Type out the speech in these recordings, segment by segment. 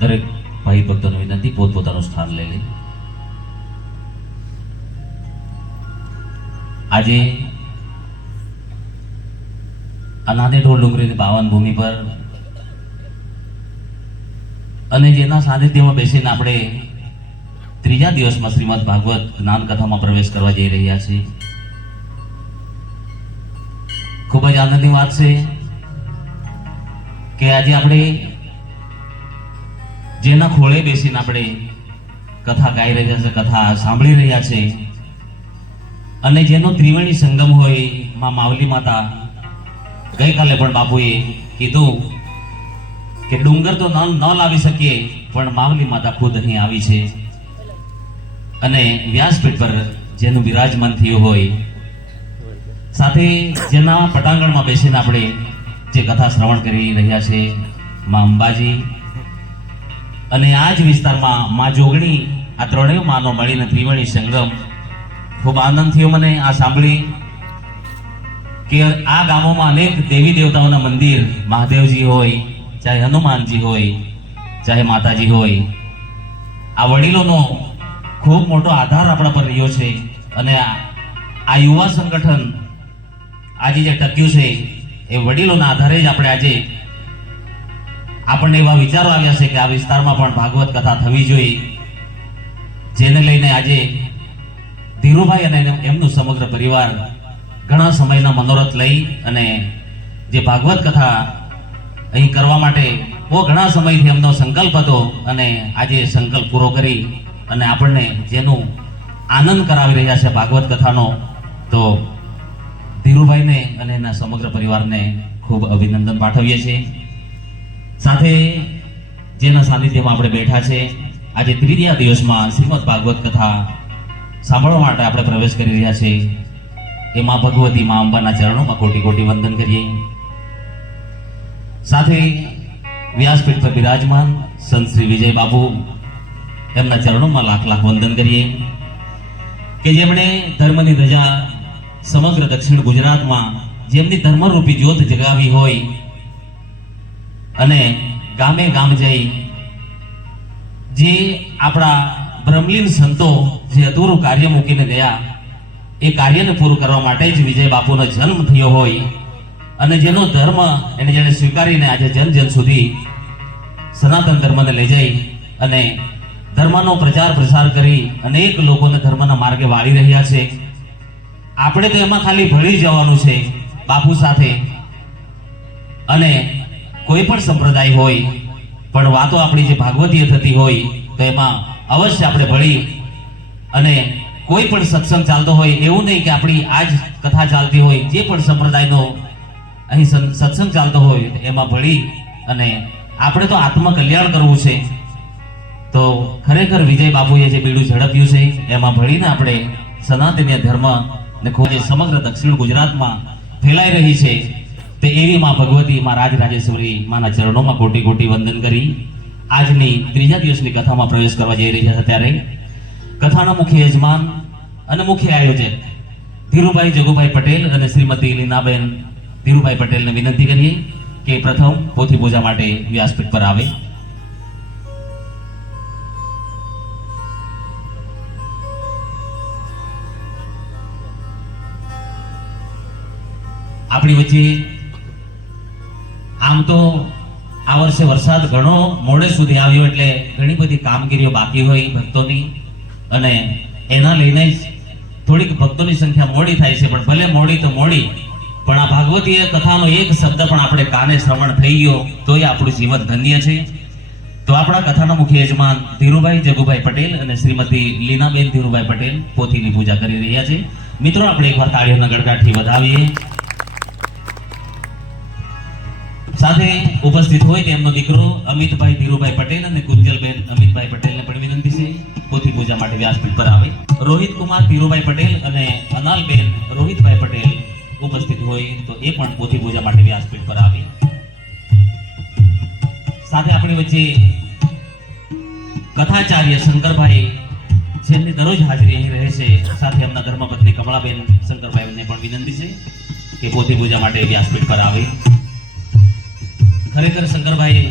દરેક ભાઈ ભક્તોને વિનંતી પોતપોતાનું સ્થાન લઈ લે. આજે આ નાનેઢોળ ડુંગરીની પાવન ભૂમિ પર અને જેના સાનિધ્યમાં બેસીને આપણે ત્રીજા દિવસમાં શ્રીમદ ભાગવત જ્ઞાન કથામાં પ્રવેશ કરવા જઈ રહ્યા છીએ. ખૂબ જ આનંદની વાત છે કે આજે આપણે જેના ખોળે બેસીને આપણે કથા ગાઈ રહ્યા છે, કથા સાંભળી રહ્યા છે, અને જેનો ત્રિવેણી સંગમ હોય માં માવલી માતા. ગઈકાલે પણ બાપુએ કીધું કે ડુંગર તો ન લાવી શકીએ, પણ માવલી માતા ખુદ અહીં આવી છે. અને વ્યાસપીઠ પર જેનું બિરાજમાન થયું હોય, સાથે જેના પટાંગણમાં બેસીને આપણે જે કથા શ્રવણ કરી રહ્યા છે, માં અંબાજી અને આ જ વિસ્તારમાં માં જોગણી, આ ત્રણેય માનો મળીને ત્રિવેણી સંગમ. ખૂબ આનંદ થયો મને આ સાંભળી કે આ ગામોમાં અનેક દેવી દેવતાઓના મંદિર, મહાદેવજી હોય, ચાહે હનુમાનજી હોય, ચાહે માતાજી હોય, આ વડીલોનો ખૂબ મોટો આધાર આપણા પર રહ્યો છે. અને આ યુવા સંગઠન આજે જે ટક્યું છે એ વડીલોના આધારે જ આપણે આજે આપણને એવા વિચારો આવ્યા છે કે આ વિસ્તારમાં પણ ભાગવત કથા થવી જોઈએ, જેને લઈને આજે ધીરુભાઈ અને એમનું સમગ્ર પરિવાર ઘણા સમયના મનોરથ લઈ અને જે ભાગવત કથા અહીં કરવા માટે બહુ ઘણા સમયથી એમનો સંકલ્પ હતો, અને આજે સંકલ્પ પૂરો કરી અને આપણને જેનું આનંદ કરાવી રહ્યા છે ભાગવત કથાનો, તો ધીરુભાઈને અને એના સમગ્ર પરિવારને ખૂબ અભિનંદન પાઠવીએ છીએ. સાથે જેના સાનિધ્યમાં આપણે બેઠા છે, આજે ત્રીજા દિવસમાં શ્રીમદ ભાગવત કથા સાંભળવા માટે આપણે પ્રવેશ કરી રહ્યા છે, એ માં ભગવતી, માં અંબાના ચરણોમાં કોટી કોટી વંદન કરીએ. સાથે વ્યાસપીઠ પર બિરાજમાન સંત શ્રી વિજય બાપુ, એમના ચરણોમાં લાખ લાખ વંદન કરીએ કે જેમણે ધર્મની ધજા સમગ્ર દક્ષિણ ગુજરાતમાં જેમની ધર્મરૂપી જ્યોત જગાવી હોય, અને ગામે ગામ જઈ જે આપણા બ્રહ્મલીન સંતો જે અધૂરું કાર્ય મૂકીને ગયા, એ કાર્યને પૂરું કરવા માટે જ વિજય બાપુનો જન્મ થયો હોય, અને જેનો ધર્મ એને જેને સ્વીકારીને આજે જન જન સુધી સનાતન ધર્મને લઈ જઈ અને ધર્મનો પ્રચાર પ્રસાર કરી અનેક લોકોને ધર્મના માર્ગે વાળી રહ્યા છે. આપણે તો એમાં ખાલી ભળી જવાનું છે બાપુ સાથે, અને કોઈ પણ સંપ્રદાય હોય, પણ વાતો આપણી જે ભાગવતીય થતી હોય તો એમાં અવશ્ય આપણે ભળી, અને કોઈ પણ સત્સંગ ચાલતો હોય, એવું નહીં કે આપણી આ જ કથા ચાલતી હોય, જે પણ સંપ્રદાયનો અહીં સત્સંગ ચાલતો હોય એમાં ભળી અને આપણે તો આત્મકલ્યાણ કરવું છે. તો ખરેખર વિજય બાપુએ જે બીડું ઝડપ્યું છે એમાં ભળીને આપણે સનાતનીય ધર્મ ને ખૂબ સમગ્ર દક્ષિણ ગુજરાતમાં ફેલાઈ રહી છે, તે એવી માં ભગવતી, માં રાજરાજેશ્વરી માના ચરણોમાં કોટી કોટી વંદન કરી આજની ત્રીજા દિવસની કથામાં પ્રવેશ કરવા જઈ રહ્યા છે. ત્યારે કથાના મુખ્ય યજમાન અને મુખ્ય આયોજક ધીરુભાઈ જગુભાઈ પટેલ અને શ્રીમતી લીનાબેન ધીરુભાઈ પટેલને વિનંતી કરીએ કે પ્રથમ પોથી પૂજા માટે વ્યાસપીઠ પર આવે. આપણી વચ્ચે આમ તો આ વર્ષે વરસાદ ઘણો મોડે સુધી આવ્યો, એટલે ઘણી બધી કામગીરીઓ બાકી હોય ભક્તોની, અને એના લઈને જ થોડીક ભક્તોની સંખ્યા મોડી થાય છે. પણ ભલે મોડી તો મોડી, પણ આ ભાગવતીય કથાનો એક શબ્દ પણ આપણે કાને શ્રવણ થઈ ગયો તોય આપણું જીવન ધન્ય છે. તો આપણા કથાના મુખ્ય યજમાન ધીરુભાઈ જગુભાઈ પટેલ અને શ્રીમતી લીનાબેન ધીરુભાઈ પટેલ પોથીની પૂજા કરી રહ્યા છે. મિત્રો, આપણે એકવાર તાળીઓના ગડગડાટથી વધાવીએ. સાથે ઉપસ્થિત હોય તેમનો દીકરો અમિતભાઈ ધીરુભાઈ પટેલ અને કુંજલબેન અમિતભાઈ પટેલને પણ વિનંતી છે પોથી પૂજા માટે વ્યાસપીઠ પર આવે. રોહિત કુમાર ધીરુભાઈ પટેલ અને અનાલબેન રોહિતભાઈ પટેલ ઉપસ્થિત હોય તો એ પણ પોથી પૂજા માટે વ્યાસપીઠ પર આવે. સાથે આપણી વચ્ચે કથાચાર્ય શંકરભાઈ, જેમની દરરોજ હાજરી અહીં રહે છે, સાથે એમના ધર્મપત્ની કમળાબેન શંકરભાઈને પણ વિનંતી છે કે પોથી પૂજા માટે વ્યાસપીઠ પર આવે. ખરેખર શંકરભાઈ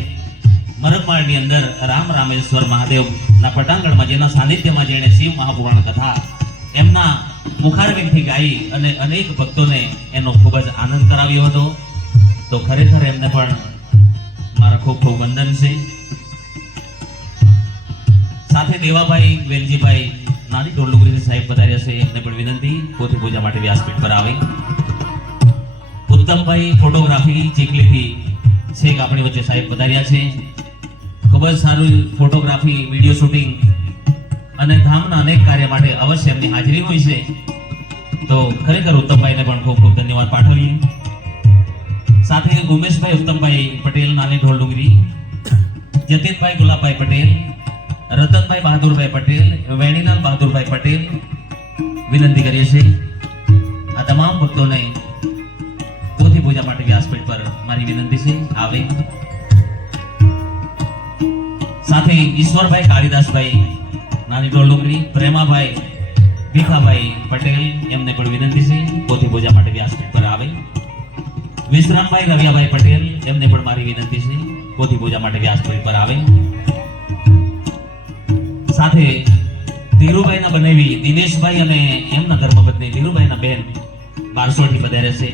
મરક મરકમાળની અંદર રામ રામેશ્વર મહાદેવના પટાંગણમાં જેના સાનિધ્યમાં જેણે શિવ મહાપુરાણ કથા એમના મુખારવિંદથી ગાઈ અને અનેક ભક્તોને એનો ખૂબ જ આનંદ કરાવ્યો હતો. તો ખરેખર એમને પણ મારા ખૂબ ખૂબ વંદન છે. સાથે દેવાભાઈ વેલજીભાઈ નાની ઢોલડુંગરી સાહેબ પધાર્યા છે, એમને પણ વિનંતી પોથી પૂજા માટે વ્યાસપીઠ પર આવે. ઉત્તમભાઈ ફોટોગ્રાફી ચીખલીથી છેક આપણી વચ્ચે સાહેબ પધાર્યા છે. ખૂબ જ સારું ફોટોગ્રાફી, વિડીયો શૂટિંગ અને ધામના અનેક કાર્ય માટે અવશ્ય એમની હાજરી હોય છે. તો ખરેખર ઉત્તમભાઈને પણ ખૂબ ખૂબ ધન્યવાદ પાઠવીએ. સાથે ઉમેશભાઈ ઉત્તમભાઈ પટેલ નાની ઢોલડુંગરી, જતીનભાઈ ગુલાબભાઈ પટેલ, રતનભાઈ બહાદુરભાઈ પટેલ, વેણીલાલ બહાદુરભાઈ પટેલ વિનંતી કરીએ છીએ આ તમામ ભક્તોને પોથી પૂજા માટે વ્યાસપીઠ પર મારી વિનંતી છે આવે. સાથે ઈશ્વરભાઈ કાળીદાસભાઈ નાની ઢોલડુંગરી, પ્રેમાભાઈ ભીખાભાઈ પટેલ એમને પણ વિનંતી છે પોથી પૂજા માટે વ્યાસપીઠ પર આવે. વિશ્રામભાઈ રવિયાભાઈ પટેલ એમને પણ મારી વિનંતી છે પોથી પૂજા માટે વ્યાસપીઠ પર આવે. સાથે ધીરુભાઈના બનેવી દિનેશભાઈ અને એમના ધર્મપત્ની ધીરુભાઈના બેન બારસોથી પધારે છે,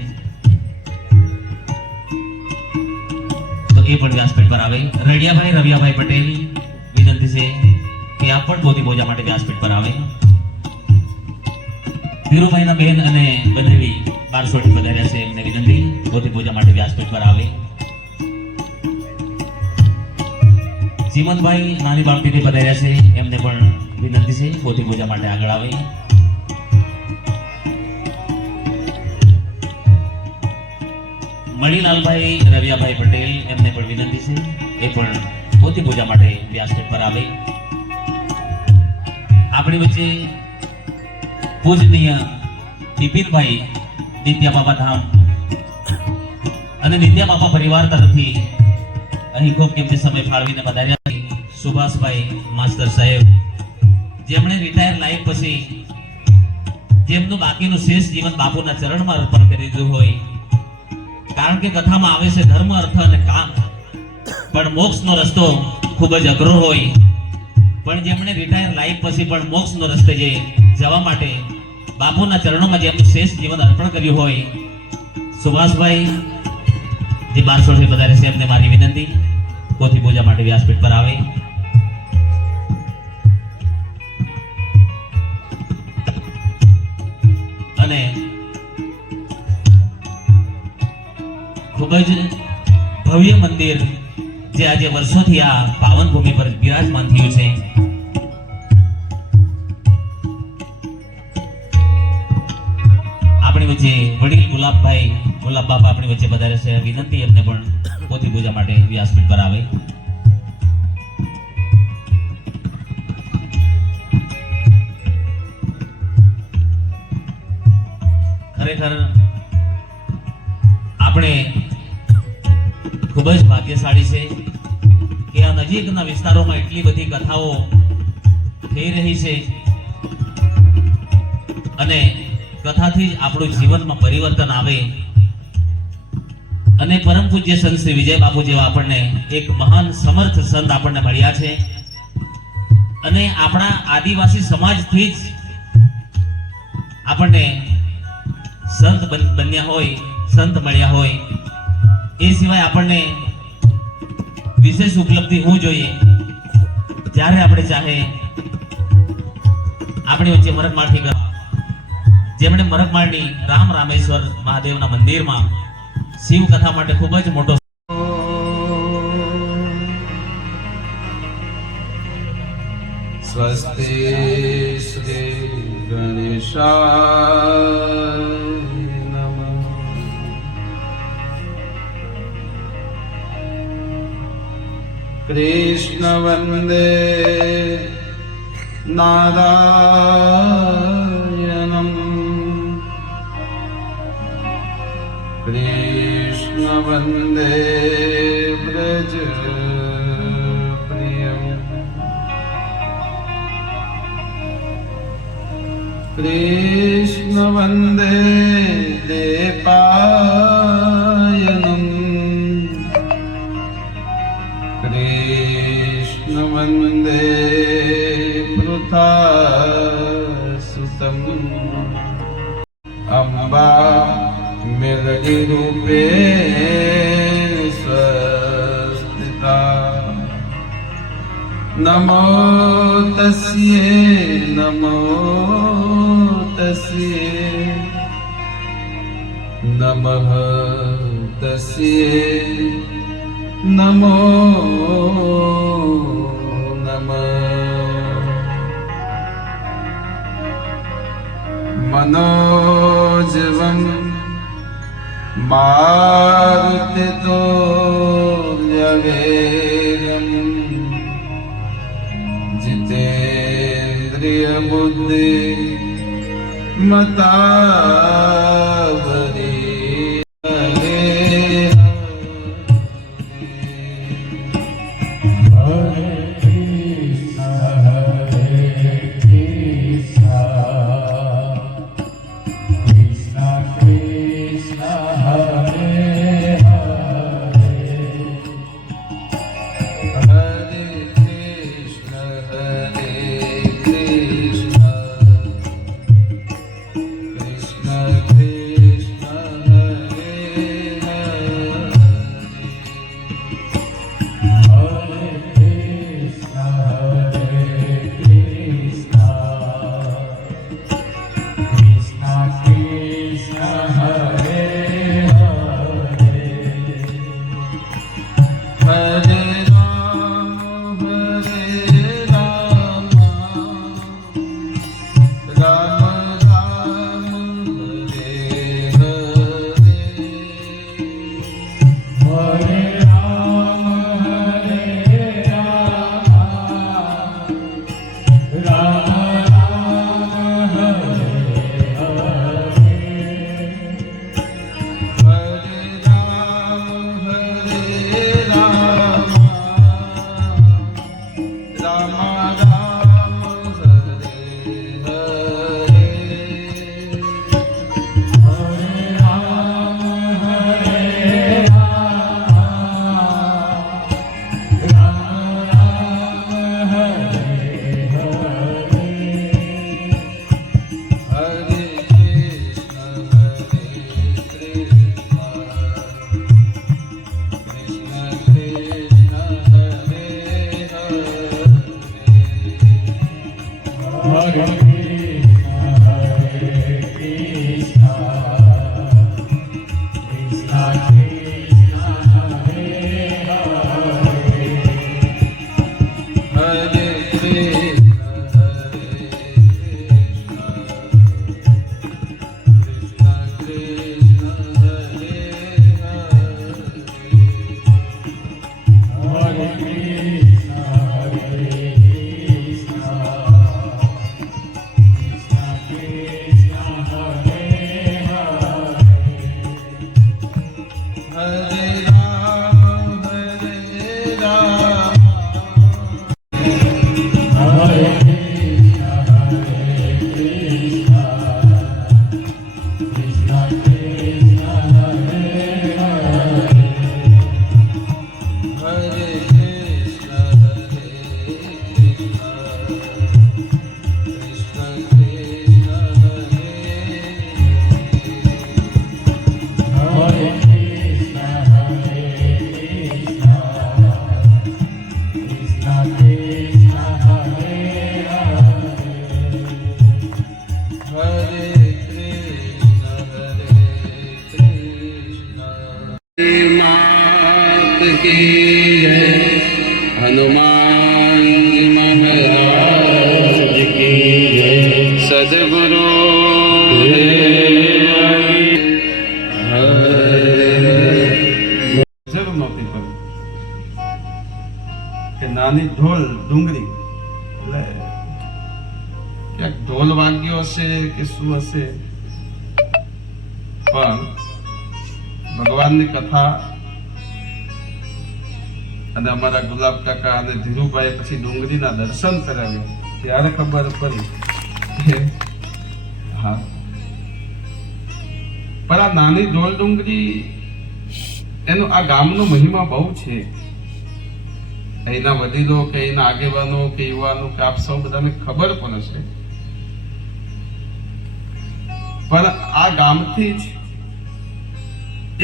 તો એ પણ વ્યાસપીઠ પર આવે. રડિયાભાઈ રવિયાભાઈ પટેલ વિનંતી છે કે આપ પણ પોથી પૂજા માટે વ્યાસપીઠ પર આવે. ધીરુભાઈના બેન અને બનેવી બારસોથી પધાર્યા છે, એમને વિનંતી પોથી પૂજા માટે વ્યાસપીઠ પર આવે. ચીમનભાઈ નાની બાપટીથી પધાર્યા છે, એમને પણ વિનંતી છે પોથી પૂજા માટે આગળ આવે. મણિલાલભાઈ રવિયાભાઈ પટેલ એમને પણ વિનંતી છે એ પણ પોથી પૂજા માટે વ્યાસપીઠ પર આવે. આપણી વચ્ચે પૂજનીય બિપિનભાઈ નિત્યા બાપા ધામ અને નિત્યા બાપા પરિવાર તરફથી અહીં ખૂબ કિંમતી સમય ફાળવીને પધાર્યા. સુભાષભાઈ માસ્ટર સાહેબ જેમણે રિટાયર લાઈફ પછી જેમનું બાકીનું શેષ જીવન બાપુના ચરણમાં અર્પણ કરી દીધું હોય. કારણ કે કથામાં આવે છે ધર્મ, અર્થ અને કામ, પણ મોક્ષનો રસ્તો ખૂબ જ અઘરો હોય. પણ જેમણે રિટાયર લાઈફ પછી પણ મોક્ષનો રસ્તે જવા માટે બાપુના ચરણોમાં જેમનું શેષ જીવન અર્પણ કર્યું હોય, સુભાષભાઈ જે 1200 થી વધારે છે એમને મારી વિનંતી પોથી પૂજા માટે વ્યાસપીઠ પર આવે. અને ખૂબ જ ભવ્ય મંદિર જે આજે વર્ષોથી આ પાવન ભૂમિ પર બિરાજમાન થયું છે, આપણી વચ્ચે વડીલ ગુલાબ બાપા આપણી વચ્ચે પધારે છે, વિનંતી એમને પણ પોથી પૂજા માટે વ્યાસપીઠ પર આવે. ખરેખર આપણે ખૂબ જ ભાગ્યશાળી છે કે આ નજીકના વિસ્તારોમાં એટલી બધી કથાઓ થઈ રહી છે અને કથાથી જ આપણું જીવનમાં પરિવર્તન આવે. અને પરમ પૂજ્ય સંત શ્રી વિજય બાપુ જેવા આપણને એક મહાન સમર્થ સંત આપણને મળ્યા છે અને આપણા આદિવાસી સમાજથી જ આપણને સંત બન્યા હોય, સંત મળ્યા હોય. એ સિવાય આપણને વિશેષ ઉપલબ્ધિ હું જોઈએ જ્યારે આપણે ચાહે આપણી વચ્ચે મરકમાળથી કરવા જેમણે મરકમાળની રામ રામેશ્વર મહાદેવના મંદિરમાં શિવ કથા માટે ખૂબ જ મોટો સ્વસ્તિ શ્રી ગણેશાય નમઃ. કૃષ્ણ વંદે નારાયણમ, કૃષ્ણ વંદે વ્રજ પ્રિયમ, કૃષ્ણ વંદે દેપાયનમ, કૃષ્ણ કૃષ્ણ વંદે પૃથાસુતમ અંબા મિલગી રૂપે સ્વસ્તિતા નમો તસ્યે નમઃ તસ્યે નમો નમઃ મનોજવં મારુતિતુલ્યવેગં जितेन्द्रिय बुद्धि मतावरी हरे Hare Krishna, Krishna Krishna, Hare Hare, हरे Krishna Krishna Krishna Hare Hare Hare Krishna, Krishna Krishna, Hare Hare, हरे Ram Ram Ram Hare Hare Hare Rama, Hare Rama, Rama Rama, Hare Hare. हरे Ram Ram Ram Hare Hare Hare Rama, Hare Rama, Rama Rama, Hare Hare. हरे Krishna Krishna Krishna Hare Hare Hare Krishna, Krishna Krishna, Hare Hare, हरे Krishna Krishna Krishna Hare Hare Hare Krishna, Krishna Krishna, Hare Hare. हरे Ram Hare Krishna, Krishna Krishna, Hare Hare, हरे कृष्ण कृष्ण कृष्ण हरे Hare Krishna, Krishna Krishna, Hare Hare. हरे कृष्ण मात की जय हनुमान जी महाराज की जय सद्गुरु જરૂર નહોતી કરી કે નાની ઢોલ ડુંગળી એટલે ક્યાંક ઢોલ વાગ્યો હશે કે શું હશે પણ ભગવાનની કથા અને અમારા ગુલાબ કાકા અને ધીરુભાઈ પછી ડુંગળીના દર્શન કરાવ્યું ત્યારે ખબર પડી કે હા પણ આ નાની ઢોલ ડુંગળી એનો આ ગામનો મહિમા બહુ છે અહીંના વડીલો કે અહીંના આગેવાનો કે યુવાનો કે આપ સૌ બધાને ખબર પણ હશે, પણ આ ગામથી જ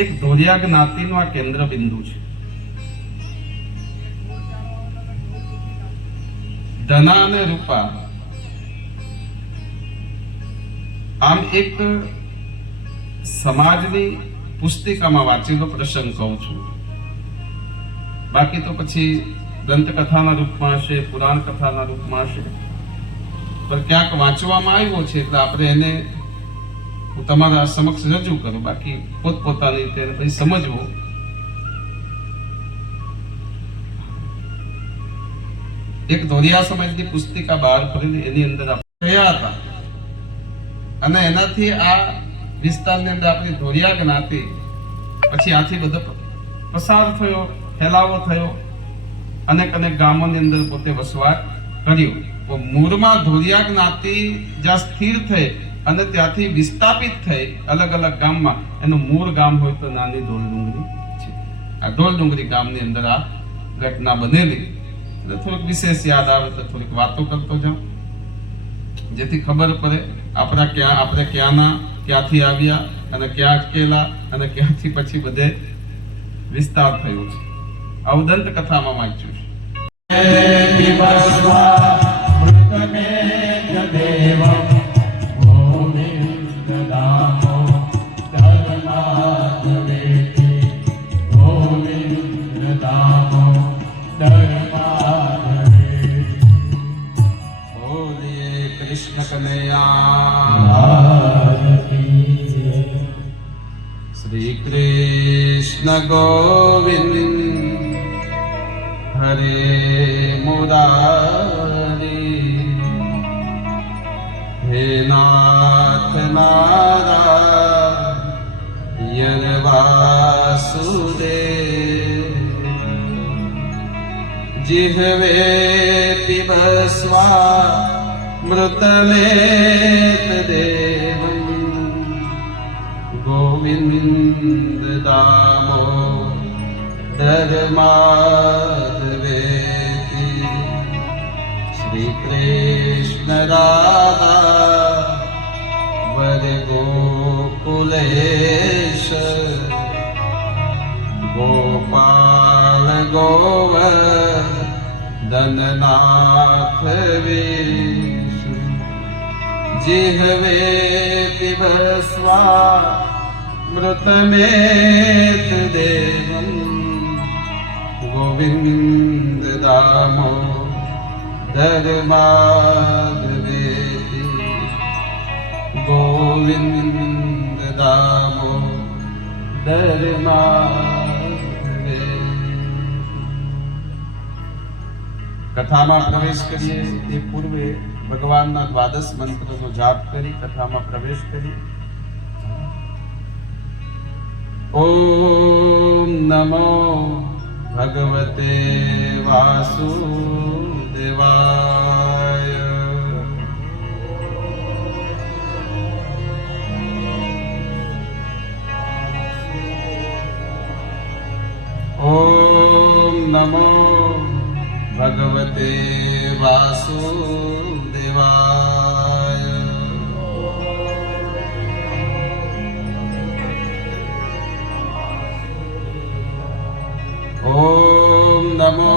એક ધોરિયા જ્ઞાતિનું આ કેન્દ્ર બિંદુ છે. ધના અને રૂપા આમ એક સમાજની પુસ્તિકામાં વાંચેલો પ્રસંગ કહું છું. બાકી તો પછી દંતકથાના રૂપમાં હશે, પુરાણ કથાના રૂપમાં હશે, પણ ક્યાંક વાંચવામાં આવ્યો છે એટલે આપણે એને હું તમારા સમક્ષ રજૂ કરું. બાકી પોતપોતાની રીતે પછી સમજવો. એક ધોરિયા સમાજની પુસ્તિકા બહાર પડી, એની અંદર આપણે ગયા હતા અને એનાથી આ વિસ્તારની અંદર આપણી ધોરિયા જ્ઞાતિ પછી આથી બધો પસાર થયો, ફેલાવો થયો, અનેક અનેક ગામોની અંદર પોતે વસવાટ કર્યો. તો મૂળમાં ધોરિયા જ્ઞાતિ જ્યાં સ્થિર થઈ અને ત્યાંથી વિસ્થાપિત થઈ અલગ અલગ ગામમાં, એનું મૂળ ગામ હોય તો નાની ધોળડુંગરી છે. આ ધોળડુંગરી ગામની અંદર આ ઘટના બનેલી. એટલે થોડુંક વિશેષ યાદ આવે તો થોડીક વાતો કરતો જાઉં, જેથી ખબર પડે આપણે ક્યાંના, ક્યાંથી આવ્યા અને ક્યાં અટકેલા અને ક્યાંથી પછી બધે વિસ્તાર થયો છે. આવું દંત કથામાં વાંચ્યું છે. શ્રી કૃષ્ણ ગોવિંદ હરે મુરારી, હે નાથ નારાયણ વાસુદેવ, જીહવે પિબસ્વા મૃતમેત દેવં, ગોવિંદ દામોદર માધવેતિ, શ્રી કૃષ્ણ રાધા વર ગોકુલેશ, ગોપાલ ગોવર્ધનનાથ વિષ્ણુ, જીહવે પિબસ્વા મૃતમેત દેવં, ગોવિંદ દામોદર માધવેતિ, ગોવિંદ દામોદર માધવેતિ. કથામાં પ્રવેશ કરીએ તે પૂર્વે ભગવાનના દ્વાદશ મંત્રનો જાપ કરી કથામાં પ્રવેશ કરીએ. ઓમ નમો ભગવતે વાસુદેવાય. ઓમ નમો ભગવતે વાસુદેવાય. ઓમ નમો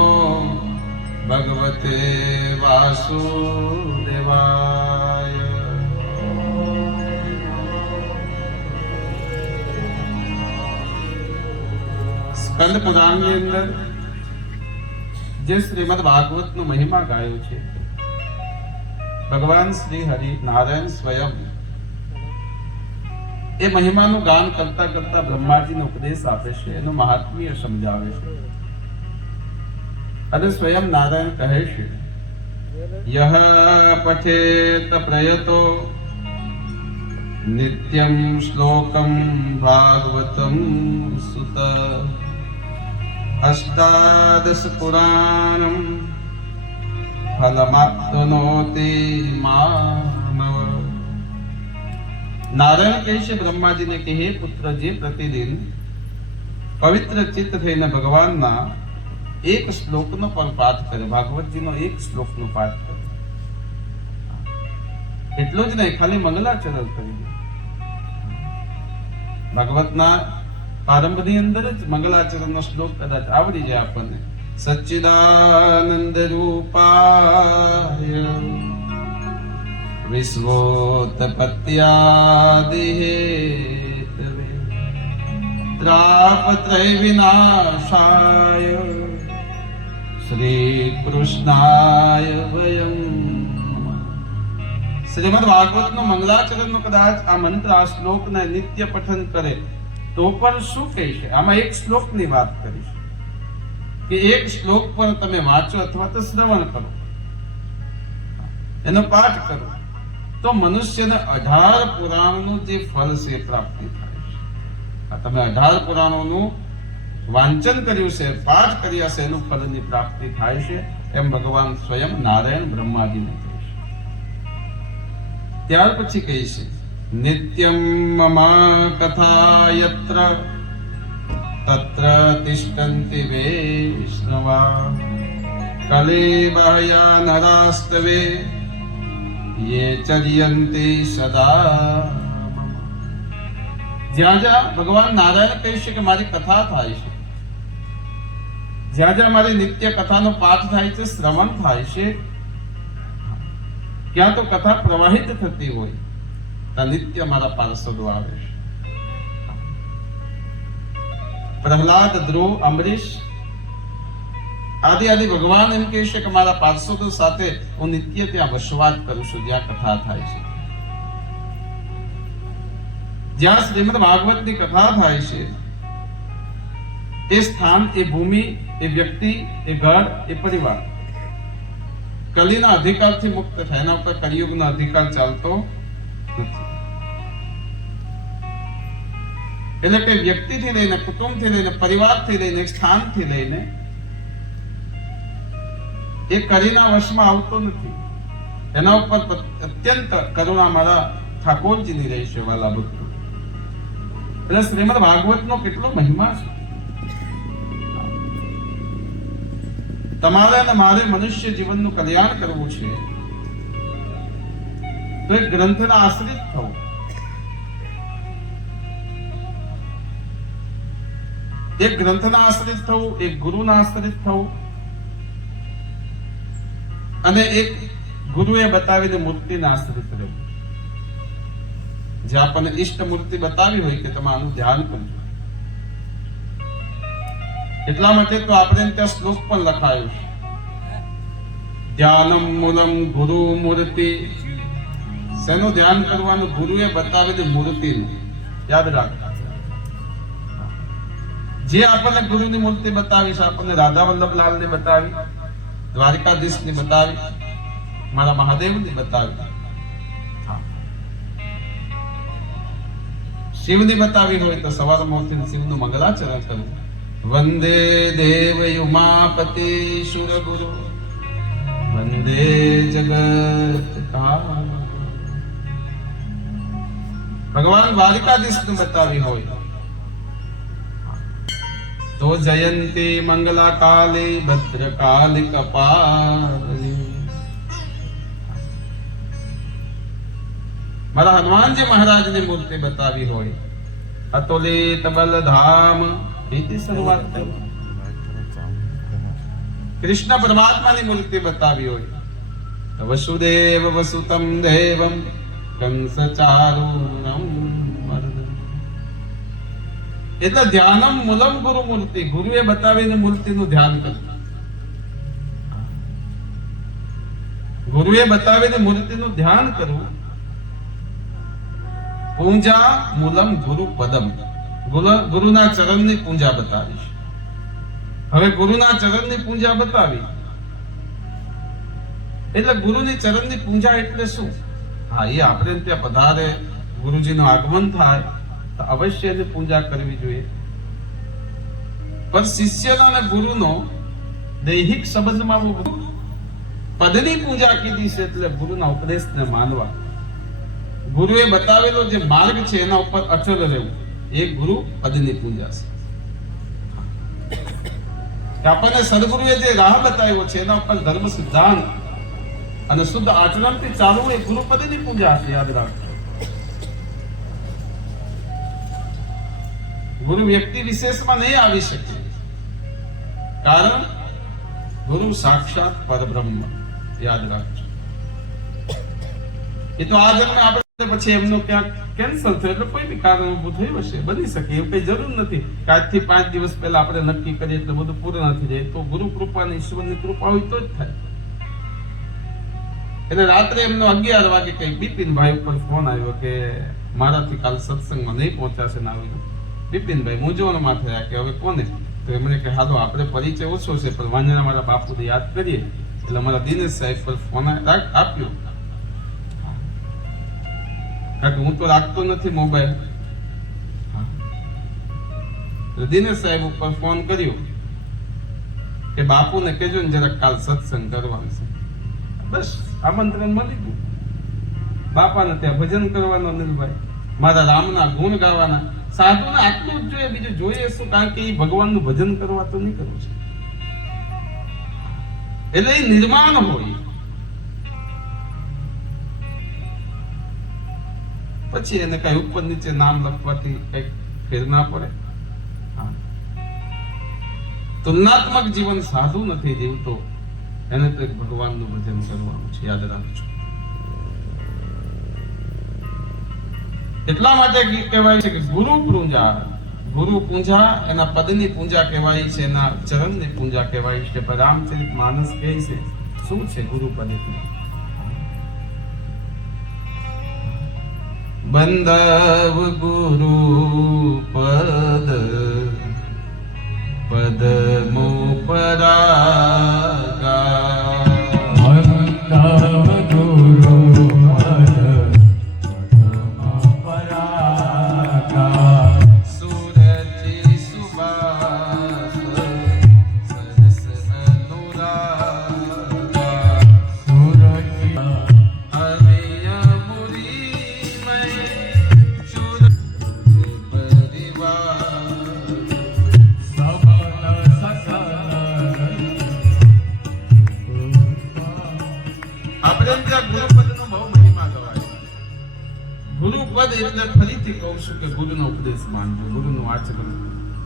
ભગવતે વાસુદેવાય. સ્કંદ પુરાણની અંદર જે શ્રીમદ ભાગવતનો મહિમા ગાયો છે, ભગવાન શ્રી હરિ નારાયણ સ્વયં એ મહિમાનું ગાન કરતા કરતા બ્રહ્માજીને ઉપદેશ આપે છે, એનું મહાત્મ્ય સમજાવે છે અને સ્વયં નારાયણ કહે છે, યહ પઠેત પ્રયતો નિત્યમ શ્લોકમ ભાગવતમ સુત, અષ્ટાદશ પુરાણમ ફલમાપ્નોતિ માનવ. નારાયણ કહે છે બ્રહ્માજીને કે હે પુત્ર, જે પ્રતિદિન પવિત્ર ચિત્ત થઈને ભગવાનના એક શ્લોકનો પણ પાઠ કરે, ભાગવતજીનો એક શ્લોકનો પાઠ કરે. એટલું જ નહીં, ખાલી મંગલાચરણ કરી દે. ભાગવતના પ્રારંભની અંદર જ મંગલાચરણનો શ્લોક કદાચ આવડી જાય આપણને. સચ્ચિદાનંદ રૂપાય વિશ્વોત્પત્યાદિ હેતવે ત્રાપત્રય વિનાશાય શ્રી કૃષ્ણાય વયમ. શ્રીમદ ભાગવતનો મંગલાચરણનો કદાચ આ મંત્ર, આ શ્લોકને નિત્ય પઠન કરે તો પણ શું કહીશ? આમાં એક શ્લોકની વાત કરીશ કે એક શ્લોક પણ તમે વાંચો અથવા તો શ્રવણ કરો, એનો પાઠ કરો, તો મનુષ્યને 18 પુરાણનું જે ફળ છે એ પ્રાપ્તિ થાય છે. આ તમે 18 પુરાણોનું વાંચન કર્યું છે, પાઠ કર્યા છે, એનું ફળની પ્રાપ્તિ થાય છે, એમ ભગવાન સ્વયં નારાયણ બ્રહ્માજીને કહે છે. ત્યાર પછી કહે છે, નિત્યમ મમા કથા યત્ર તત્ર તિષ્ઠન્તિ વૈષ્ણવા કલેબહયા નરાસ્તવે યે ચર્યન્તિ સદા. જ્યાં જ્યાં ભગવાન નારાયણ કહે છે કે મારી કથા થાય છે, જ્યાં જ્યાં મારી નિત્ય કથાનો પાઠ થાય છે, શ્રવણ થાય છે, ક્યાં તો કથા પ્રવાહિત થતી હોય ત્યાં નિત્ય મારા પાર્ષદો આવે છે. પ્રહલાદ, ધ્રુવ, અમરીશ આદિ ભગવાન એમ કહે છે કે મારા પાર્ષદો સાથે હું નિત્ય ત્યાં વસવાટ કરું છું જ્યાં કથા થાય છે. જ્યાં શ્રીમદ ભાગવતની કથા થાય છે એ સ્થાન, એ ભૂમિ, એ વ્યક્તિ, એ ઘર, એ પરિવાર કલીના અધિકારથી મુક્ત થાય. એના ઉપર કલિયુગનો અધિકાર ચાલતો નથી. એટલે કે વ્યક્તિથી લઈને, કુટુંબથી લઈને, પરિવારથી લઈને, સ્થાનથી લઈને એ કલીના વશમાં આવતો નથી. એના ઉપર અત્યંત કરુણા મારા ઠાકોરજીની રહી છે વાલા ભક્તો. એટલે શ્રીમદ ભાગવતનો કેટલો મહિમા છે. તમારે અને મારે મનુષ્ય જીવનનું કલ્યાણ કરવું છે તો એક ગ્રંથના આશ્રિત થવું, એક ગ્રંથના આશ્રિત થવું, એક ગુરુના આશ્રિત થવું, અને એક ગુરુએ બતાવીને મૂર્તિના આશ્રિત રહેવું. જે આપણને ઈષ્ટ મૂર્તિ બતાવી હોય કે તમે આનું ધ્યાન કરજો. એટલા માટે તો આપણે ત્યાં શ્લોક પણ લખાયો છે, ધ્યાનમ મૂલમ ગુરુ મૂર્તિ. શેનું ધ્યાન કરવાનું? ગુરુએ બતાવેલી મૂર્તિનું. યાદ રાખો, જે આપણને ગુરુની મૂર્તિ બતાવી છે, આપણને રાધા વલ્લભલાલને બતાવી, દ્વારકાધીશની બતાવી, મારા મહાદેવની બતાવી, શિવની બતાવી હોય તો સવારમાં ઉઠીને શિવનું મંગલાચરણ કરવું. વંદે દેવ ઉમાપતિ સુર ગુરુ વંદે જગત કામ. ભગવાન દ્વારકાધીશને બતાવી હોય તો જયંતી મંગલા કાલી ભદ્રકાલી કપાલી. મારા હનુમાનજી મહારાજની મૂર્તિ બતાવી હોય અતુલિત બલધામ, એથી શરૂઆત કરી. કૃષ્ણ પરમાત્માની મૂર્તિ બતાવી હોય તો વસુદેવ વસુતમ દેવમ કંસ ચારુણમ મર્દનમ. એટલે ધ્યાનમ મૂલમ ગુરુ મૂર્તિ. ગુરુએ બતાવીને મૂર્તિનું ધ્યાન કરવું, ગુરુએ બતાવીને મૂર્તિનું ધ્યાન કરવું. પૂજા મૂલમ ગુરુ પદમ. ગુરુના ચરણની પૂજા બતાવી. હવે ગુરુના ચરણની પૂજા બતાવી એટલે ગુરુની ચરણની પૂજા એટલે શું? હા, એ આપણે ત્યાં પધારે, ગુરુજીનું આગમન થાય તો અવશ્ય એની પૂજા કરવી જોઈએ. પણ શિષ્યનો અને ગુરુનો દૈહિક સંબંધમાં પદની પૂજા કીધી છે, એટલે ગુરુના ઉપદેશને માનવા. ગુરુએ બતાવેલો જે માર્ગ છે એના ઉપર અચલ રહેવું, એ ગુરુ પદની પૂજા છે. કે આપણને સદગુરુએ જે રાહ બતાવ્યો છે એના ઉપર ધર્મ સિદ્ધાંત અને શુદ્ધ આચરણથી ચાલવું એ ગુરુપદની પૂજા છે. યાદ રાખજો. ગુરુ વ્યક્તિ વિશેષમાં નહીં આવી શકે, કારણ ગુરુ સાક્ષાત પરબ્રહ્મ. યાદ રાખજો. એ તો આ જન્મે આપણે પછી એમનું ક્યાંક કેન્સલ થયું એટલે કોઈ બી કારણ ઊભું થયું હશે, બની શકે. એવું કઈ જરૂર નથી કે આજથી 5 દિવસ પહેલા આપણે નક્કી કરીએ એટલે બધું પૂર્ણ થઈ જાય. તો ગુરુ કૃપા અને ઈશ્વરની કૃપા હોય તો જ થાય. એટલે રાત્રે એમનો 11 વાગે કઈ બિપિનભાઈ ઉપર ફોન આવ્યો કે મારાથી કાલ સત્સંગમાં નહીં પહોંચાશે ના આવીને. બિપિનભાઈ મૂંઝવણમાં થયા કે હવે કોને? તો એમણે કે હાલો આપણે પરિચય ઓછો છે પણ વાંજણા મારા બાપુને યાદ કરીએ. એટલે અમારા દિનેશ સાહેબ પર ફોન આપ્યો. કારણ કે હું તો રાખતો નથી મોબાઈલ. દિનેશ સાહેબ ઉપર ફોન કર્યો કે બાપુને કહેજો ને જરાક કાલ સત્સંગ કરવાનું છે. બસ આમંત્રણ મળી ગયું. બાપાને ત્યાં ભજન કરવાનો, નીલભાઈ મારા રામના ગુણ ગાવાના. સાધુને આટલું જ જોઈએ, બીજું જોઈએ શું? કારણ કે એ ભગવાનનું ભજન કરવા તો નહીં કરવું છે. એટલે એ નિર્માણ હોય. પછી એને કઈ ઉપર નીચે નામ લખવાથી કઈ ફેર ના પડે. તુલનાત્મક જીવન સાધુ નથી જીવતો, એને તો એક ભગવાનનું ભજન કરવાનું છે. યાદ રાખજો. એટલા માટે કહેવાય છે કે ગુરુ પૂજા, ગુરુ પૂજા એના પદની પૂજા કહેવાય છે, એના ચરણની પૂજા કહેવાય છે. પણ રામચરિત માનસ કહે છે શું છે ગુરુ પદની? બંધવ ગુરુ પદ પદમો પરાગા. બંધવ ગુરુ પદ પરાગા. સુરજી સુબાસ સરસ અનુરાગા. સુરજી અવય મુરીમય શુર પરિવાર. સબલ સકલ આપણે ત્યાં ગુરુપદનો બહુ મહિમા ગવાય. ગુરુપદ એટલે ફરીથી કહું છું કે ગુરુનો ઉપદેશ માનજો, ગુરુનું આચરણ.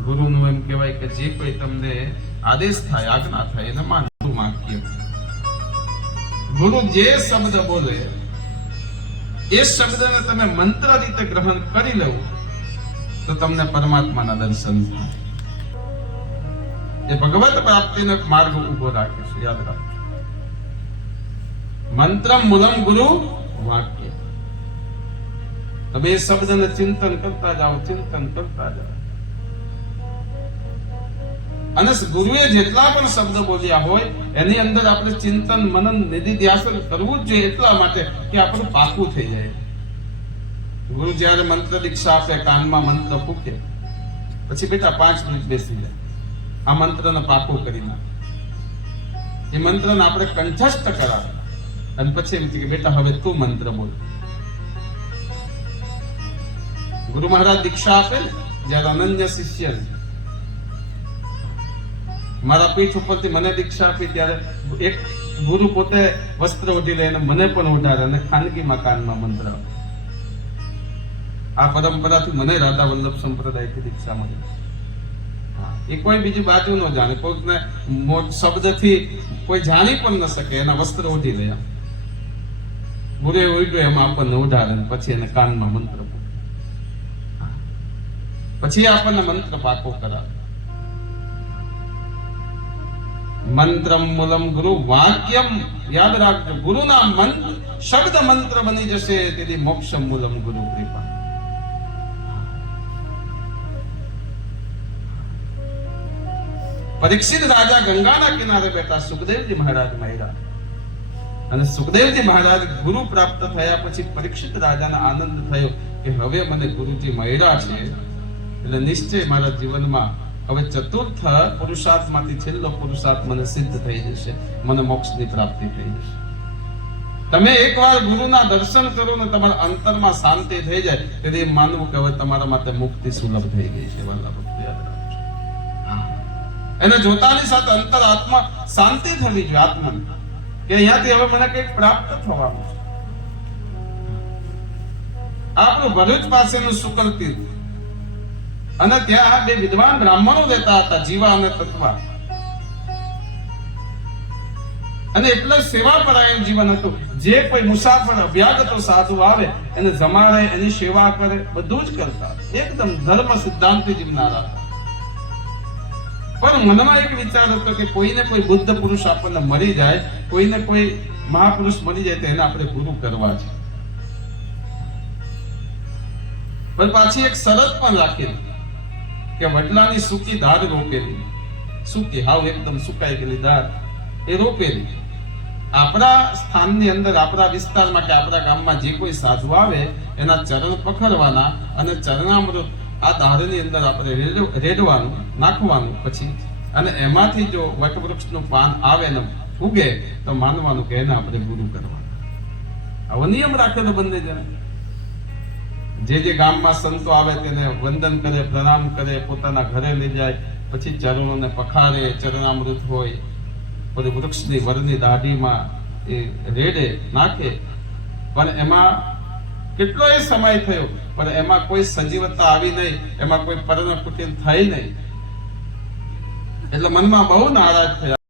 ગુરુનું એમ કહેવાય કે જે કોઈ તમને આદેશ થાય, આજ્ઞા થાય એને માનવું વાક્ય. ગુરુ જે શબ્દ બોલે એ શબ્દને તમે મંત્ર રીતે ગ્રહણ કરી લો તો તમને પરમાત્માના દર્શન થાય. એ ભગવત પ્રાપ્તિનો એક માર્ગ ઉભો રાખે છે. યાદ રાખજો. મંત્રમ મૂલમ ગુરુ વાક્ય. તમે એ શબ્દને ચિંતન કરતા જાઓ, ચિંતન કરતા જાઓ. અને ગુરુએ જેટલા પણ શબ્દ બોલ્યા હોય એની અંદર આપણે ચિંતન મનન નિધિધ્યાસન કરવું જ જોઈએ. એટલા માટે કે આપણું પાકું થઈ જાય. ગુરુ જ્યારે મંત્ર દીક્ષા આપે, કાનમાં મંત્ર ફૂકે, પછી બેટા 5 મિનિટ બેસી જાય, આ મંત્રને પાકું કરી નાખે. એ મંત્રને આપણે કંઠસ્થ કરાવે અને પછી એમ કે બેટા હવે તું મંત્ર બોલ. ગુરુ મહારાજ દીક્ષા આપે ને જ્યારે અનન્ય શિષ્ય, મારા પીઠ ઉપરથી મને દીક્ષા આપી ત્યારે એક ગુરુ પોતે વસ્ત્ર ઓઢી લે અને મને પણ ઓઢાડે અને ખાનગીમાં કાનમાં મંત્ર આપે. આ પરંપરાથી મને રાધા વલ્લભ સંપ્રદાયથી દીક્ષા મળી. એ કોઈ બીજી બાજુ ન જાણે, કોઈકને શબ્દથી કોઈ જાણી પણ ન શકે, એના વસ્ત્ર ઓઢી લે. ગુરુએ ઓઢ્યું એમાં આપણને ઓઢાડે પછી એને કાનમાં મંત્ર, પછી આપણને મંત્ર પાકો કરાવે. મંત્રમ મૂલમ ગુરુ વાક્યમ. યાદ રાખજો, ગુરુના મંત્ર શબ્દ મંત્ર બની જશે તેથી મોક્ષ મૂલમ ગુરુ કૃપા. પરીક્ષિત રાજા ગંગાના કિનારે બેઠા સુખદેવજી મહારાજ મહેરા. અને સુખદેવજી મહારાજ ગુરુ પ્રાપ્ત થયા પછી પરીક્ષિત રાજાને આનંદ થયો કે હવે મને ગુરુજી મહેરા છે એટલે નિશ્ચય મારા જીવનમાં હવે ચતુર્થ પુરુષાર્થમાંથી છેલ્લો પુરુષાર્થ મને સિદ્ધ થઈ જશે, મને મોક્ષની પ્રાપ્તિ થઈ જશે. તમે એકવાર ગુરુના દર્શન કરો ને તમારા અંતરમાં શાંતિ થઈ જાય તેથી માનવું કે હવે તમારા માટે મુક્તિ સુલભ થઈ ગઈ છે. વલ્લભ યાદ રાખજો. એને જોતાની સાથે અંતર આત્મા શાંતિ થવી જોઈએ આત્માને, કે અહીંયાથી હવે મને કંઈક પ્રાપ્ત થવાનું છે. આપણું ભરૂચ પાસેનું શુકલ તીર્થ, અને ત્યાં બે વિદ્વાન બ્રાહ્મણો રહેતા હતા, જીવા અને તત્વા. અને એટલે સેવાપરાયણ જીવન હતું. જે કોઈ મુસાફર અભ્યાગતો સાધુ આવે એને જમાડે, એની સેવા કરે, બધું જ કરતા. એકદમ ધર્મ સિદ્ધાંતિ જીવનારા હતા. પણ મનમાં એક વિચાર હતો કે કોઈને કોઈ બુદ્ધ પુરુષ આપણને મળી જાય, કોઈને કોઈ મહાપુરુષ મળી જાય તો એને આપણે ગુરુ કરવા છે. પણ પાછી એક શરત પણ રાખેલી કે વડલાની સૂકી દાળ રોપેલી, સૂકી હાવ એકદમ સુકાઈ ગયેલી દાળ એ રોપેલી. આપણા સ્થાનની અંદર, આપણા વિસ્તારમાં કે આપણા ગામમાં જે કોઈ સાધુ આવે એના ચરણ પકડવાના અને ચરણામૃત આ દાળની અંદર આપણે રેડવાનું, નાખવાનું પછી, અને એમાંથી જો વટવૃક્ષનું પાન આવે ને ઉગે તો માનવાનું કે એને આપણે ગુરુ કરવાનું. આવો નિયમ રાખેલો બંને જણા. જે ગામમાં સંતો આવે તેને વંદન કરે, પ્રણામ કરે, પોતાના ઘરે લઈ જાય, પછી ચરણોને પખારે, ચરણામૃત હોય પછી વૃક્ષની વરની દાઢીમાં એ રેડે, નાખે. પણ એમાં કેટલો એ સમય થયો, પણ એમાં કોઈ સજીવતા આવી નહીં, એમાં કોઈ પર્ણ કુટીર થઈ નહીં. એટલે મનમાં બહુ નારાજ થયા.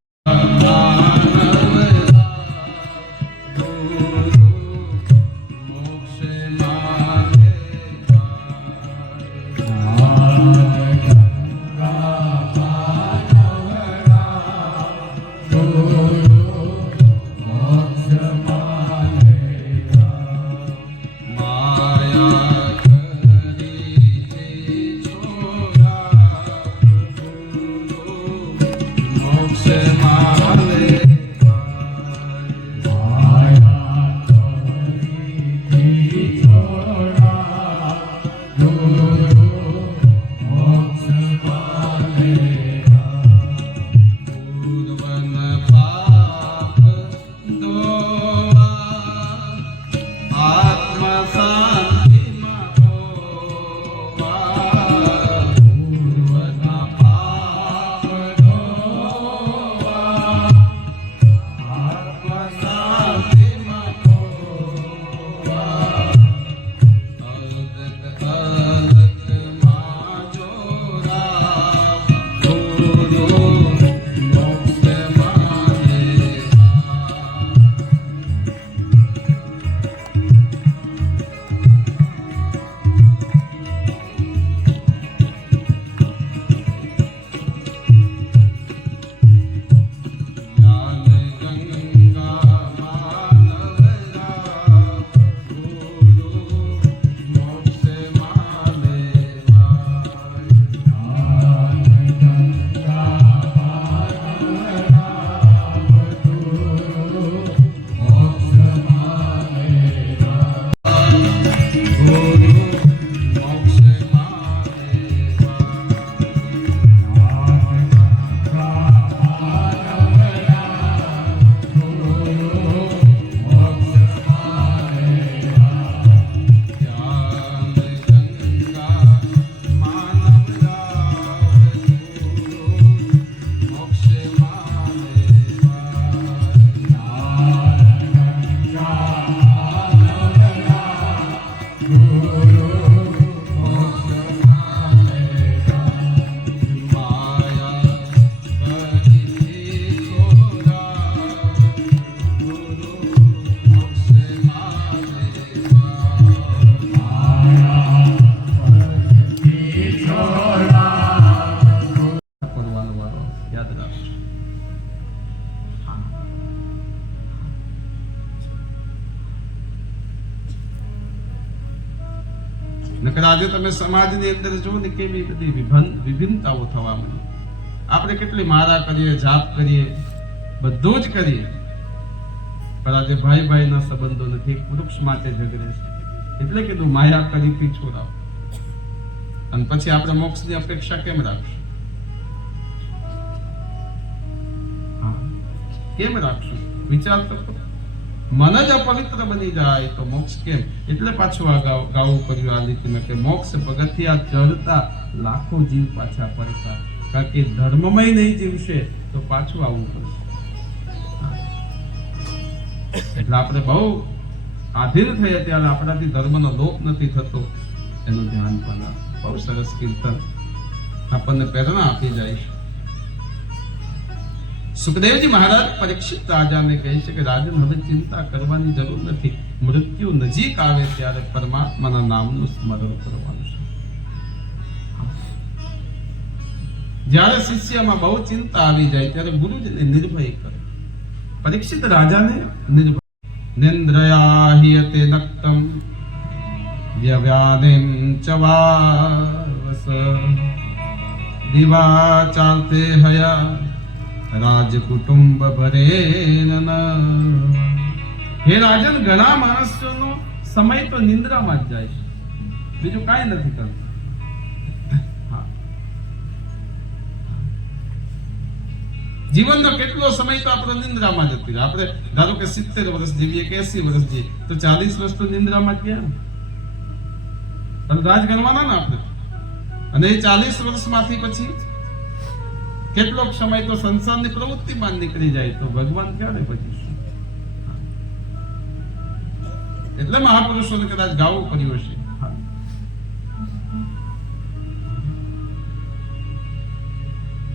નકર આજે તમે સમાજની અંદર જુઓ ને કેવી બધી વિભિન્નતાઓ થવા માંડી. આપણે કેટલી મારા કરીએ, જાપ કરીએ, બધું જ કરીએ, પણ આજે ભાઈ ભાઈના સંબંધો નથી, વૃક્ષ માટે ઝઘડે છે. એટલે કીધું માયા કરીથી છોડાવો. અને પછી આપણે મોક્ષની અપેક્ષા કેમ રાખશું? કેમ રાખશું? વિચાર તો કરો. મન જ અપવિત્ર બની જાય તો મોક્ષ કેમ? એટલે પાછું આ ગાવું કર્યું આ લીટીમાં કે મોક્ષ પગથિયા ચડતા લાખો જીવ પાછા પડતા. કારણ કે ધર્મમય નહીં જીવશે તો પાછું આવવું પડશે. એટલે આપણે બહુ આધીન થયા ત્યારે આપણાથી ધર્મનો લોપ નથી થતો એનું ધ્યાન પણ રાખો. બહુ સરસ કીર્તન આપણને પ્રેરણા આપી જાય છે. સુખદેવજી મહારાજ પરીક્ષિત રાજાને કહે છે કે રાજન હવે ચિંતા કરવાની જરૂર નથી, મૃત્યુ નજીક આવે ત્યારે પરમાત્માના નામનું સ્મરણ કરવાનું છે. જ્યારે શિષ્યમાં બહુ ચિંતા આવી જાય ત્યારે ગુરુજીને નિર્ભય કરે. પરીક્ષિત રાજાને નિર્ભય નિંદ્રયાહિયતે નક્તમ વ્યવ્યાનિમ ચ વાવસ દિવાચાર્તે હયા રાજકુટુંબ ભરેન. હે રાજન, ઘણા માણસોનો સમય તો નિંદ્રામાં જ જાય છે, બીજું કાંઈ નથી કરતું. જીવનનો કેટલો સમય તો આપણો નિંદ્રામાં જતી રહે. આપણે ધારો કે 70 વર્ષ જીવીએ કે 80 વર્ષ જીવીએ તો 40 વર્ષ તો નિંદ્રામાં જ ગયા. રાજ ગણવાના ને આપણે. અને એ 40 વર્ષમાંથી પછી કેટલોક સમય તો સંસારની પ્રવૃત્તિમાં નીકળી જાય તો ભગવાન ક્યારે પછી. એટલે મહાપુરુષોને કદાચ ગાવું પડ્યું હશે.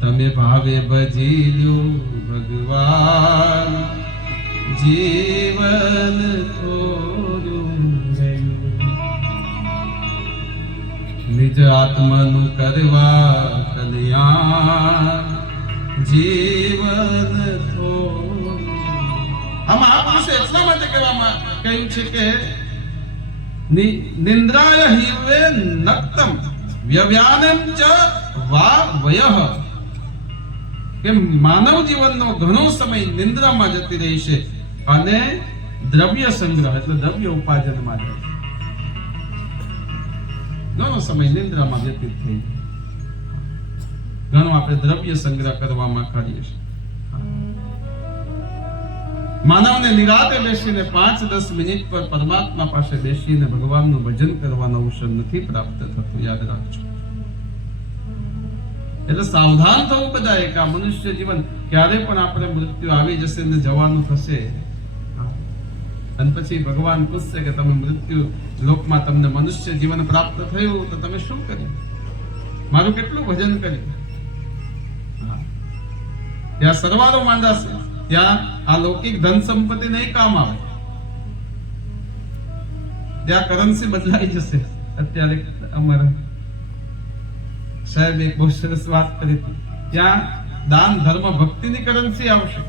તમે ભાવે ભજી લ્યો ભગવાન, જીવન થોડું રહ્યું, નિજ આત્માનું કરવા કલ્યાણ, જીવન થોડું. આ મહાપુરુષે એટલા માટે કહેવામાં કહ્યું છે કે નિંદ્રાય હિવે નક્તમ વ્યવ્યાનમ ચ વા વયઃ, કે માનવ જીવનનો ઘણો સમય નિંદ્રામાં જતી રહી છે અને દ્રવ્ય સંગ્રહ એટલે દ્રવ્ય ઉપાર્જનમાં જાય છે. ઘણો સમય નિંદ્રામાં વ્યતીત થઈ જાય. ઘણો આપણે દ્રવ્ય સંગ્રહ કરવામાં કરીએ છીએ. માનવને નિરાતે બેસીને 5-10 મિનિટ પર પરમાત્મા પાસે બેસીને ભગવાનનું ભજન કરવાનો અવસર નથી પ્રાપ્ત થતો, યાદ રાખજો. એટલે સાવધાન થવું બધાએ કે આ મનુષ્ય જીવન ક્યારે પણ આપણે મૃત્યુ આવી જશે ને જવાનું થશે. અને પછી ભગવાન પૂછશે કે તમે મૃત્યુ લોકમાં તમને મનુષ્ય જીવન પ્રાપ્ત થયું તો તમે શું કર્યું, મારું કેટલું ભજન કર્યું. ત્યાં સરવાળો માંડાશે, ત્યાં આ લૌકિક ધન સંપત્તિ નહીં કામ આવે, ત્યાં કરન્સી બદલાઈ જશે. અત્યારે અમારા સાહેબ એક બહુ સરસ વાત કરી હતી, ત્યાં દાન ધર્મ ભક્તિની કરન્સી આવશે,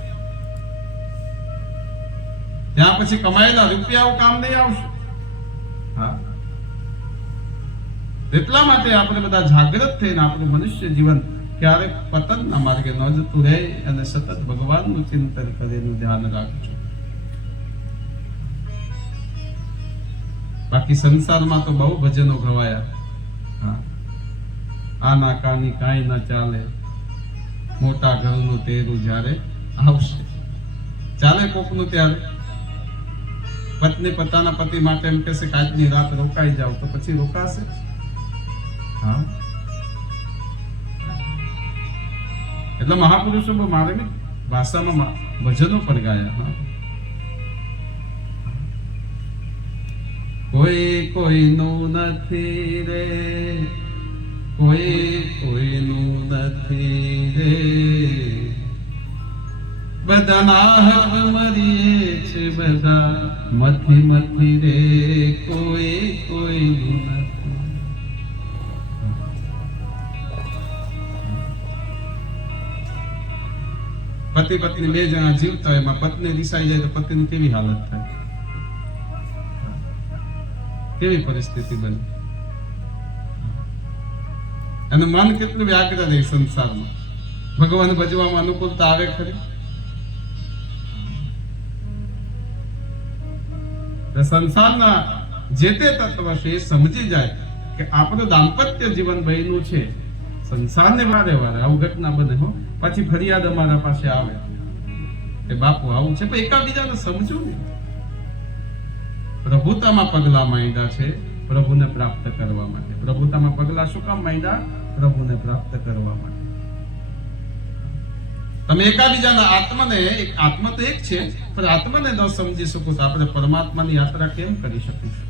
ત્યાં પછી કમાયેલા રૂપિયાઓ કામ નહીં આવશે. હા, એટલા માટે આપણે બધા જાગૃત થઈને આપણું મનુષ્ય જીવન ક્યારેક પતનના માર્ગે ન જતું રહે અને સતત ભગવાનનું ચિંતન કરીને ધ્યાન રાખજો. બાકી સંસારમાં તો બહુ ભજનો ગવાયા. હા, આના કાની કાંઈ ન ચાલે, મોટા ઘરનું તેરું જ્યારે આવશે. ચાલે કોકનું ત્યારે. પત્ની પોતાના પતિ માટે એમ કહેશે કે આજની રાત રોકાઈ જાવ તો પછી રોકાશે. હા, એટલે મહાપુરુષો મારે ભાષામાં ભજનો પણ ગાયા. હા, કોઈ કોઈનું નથી રે, કોઈ કોઈનું નથી રે, બધાના હક મરીએ છે બધા મથી મથી રે, કોઈ કોઈનું નથી. પતિ પત્ની 2 જણા જીવતા હોય, એમાં પત્ની રિસાઈ જાય તો પતિની કેવી હાલત થાય, કેવી પરિસ્થિતિ બને. અને મન કેટલું વ્યાગ્ર રહે સંસારમાં. ભગવાન ભજવામાં અનુકૂળતા આવે ખરી. સંસારના જે તે તત્વ છે એ સમજી જાય કે આપણું દાંપત્ય જીવન બન્યું છે, સંસારને વારે વારે આવું ઘટના બને હો, પછી ફરિયાદ અમારા પાસે આવે કે બાપુ આવું છે, પણ એકાબીજાને સમજવું ને. પ્રભુતામાં પગલા માંડ્યા છે પ્રભુને પ્રાપ્ત કરવા માટે. પ્રભુતામાં પગલા શું કામ માંડ્યા? પ્રભુને પ્રાપ્ત કરવા માટે. તમે એકાબીજાના આત્માને આત્મા તો એક છે, પણ આત્માને ન સમજી શકો તો આપણે પરમાત્માની યાત્રા કેમ કરી શકીશું?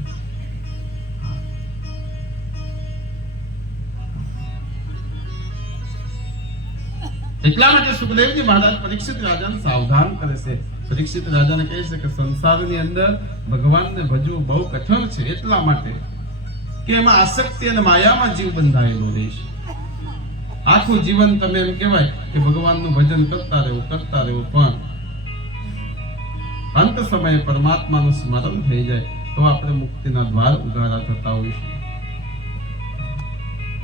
એટલા માટે સુખદેવજી મહારાજ પરીક્ષિત રાજાને સાવધાન કરે છે. પરીક્ષિત રાજાને કહે છે કે સંસારની અંદર ભગવાનને ભજવું બહુ કઠણ છે, એટલા માટે કે એમાં આસક્તિ અને માયામાં જીવ બંધાયેલો રહેશે. આખું જીવન તમે એમ કહેવાય કે ભગવાનનું ભજન કરતા રહેવું, પણ અંત સમયે પરમાત્માનું સ્મરણ થઈ જાય તો આપણે મુક્તિના દ્વાર ઉગારા થતા હોઈશું.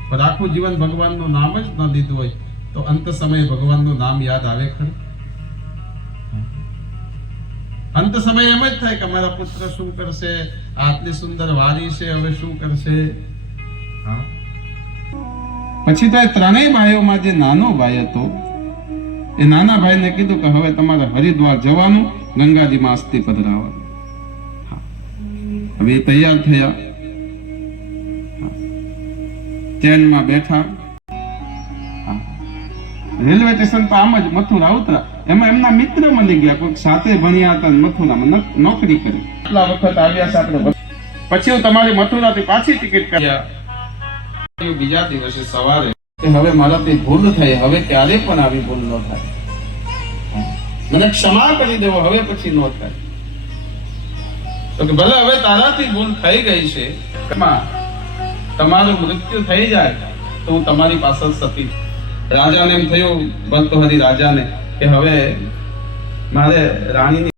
પણ આખું જીવન ભગવાનનું નામ જ ન લીધું હોય તો અંત સમયે ભગવાનનું નામ યાદ આવે ખરું? અંત સમયે એમ જ થાય કે મારા પુત્ર શું કરશે, આટલી સુંદર વારી છે, હવે શું કરશે? પછી તો એ ત્રણેય ભાઈઓમાં જે નાનો ભાઈ હતો એ નાના ભાઈને કીધું કે હવે તમારે હરિદ્વાર જવાનું, ગંગાજીમાં અસ્થિ પધરાવવાનું. હવે એ તૈયાર થયા, ટ્રેનમાં બેઠા, રેલવે સ્ટેશન પર આમ જ મથુરા ઉતરા. એમાં એમના મિત્ર મળી ગયા, કોઈક સાથે ભણ્યા હતા, મથુરામાં નોકરી કરી. એટલા વખત આવ્યા છે આપણે. પછી હું તમારી મથુરાથી પાછી ટિકિટ કર્યા. બીજા દિવસે સવારે કે હવે મારાથી ભૂલ થઈ, હવે ક્યારે પણ આવી ભૂલ ન થાય, મને ક્ષમા કરી દેવો, હવે પછી ન થાય. તો કે ભલે હવે તારાથી ભૂલ થઈ ગઈ છે, તમારું મૃત્યુ થઈ જાય તો હું તમારી પાસે સતી. રાજાને એમ થયું, ભર્તૃહરિ રાજાને, કે હવે મારે રાણીની